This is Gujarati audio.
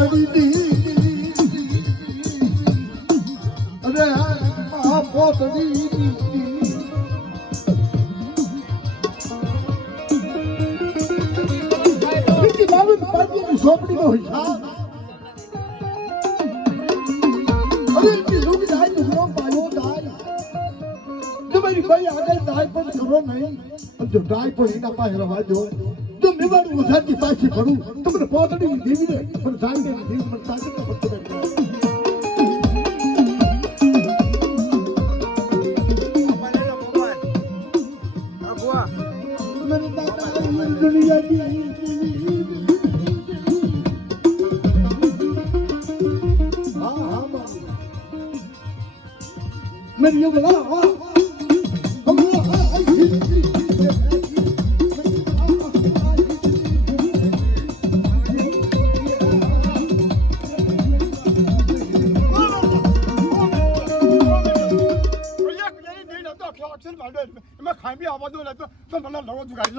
પોતડી દી અરે આ પોતડી દી સોપડી નો હિસાબ અરે એટલી રૂગ જાય નુકરો પાયો જાય તમારી ભાઈ આગળ દાય પણ કરો નહીં જો દાય પણ એના પાસે રવા દો તો મેવાડ ઉધારથી પાછી ભરું તમને પોતડી દેવી ને પણ જાણને દેવી મને તાકત પડતો मेरी ये बोला हाँ हम मैं खाई भी आवाज हो तो मतलब लड़ो दुकान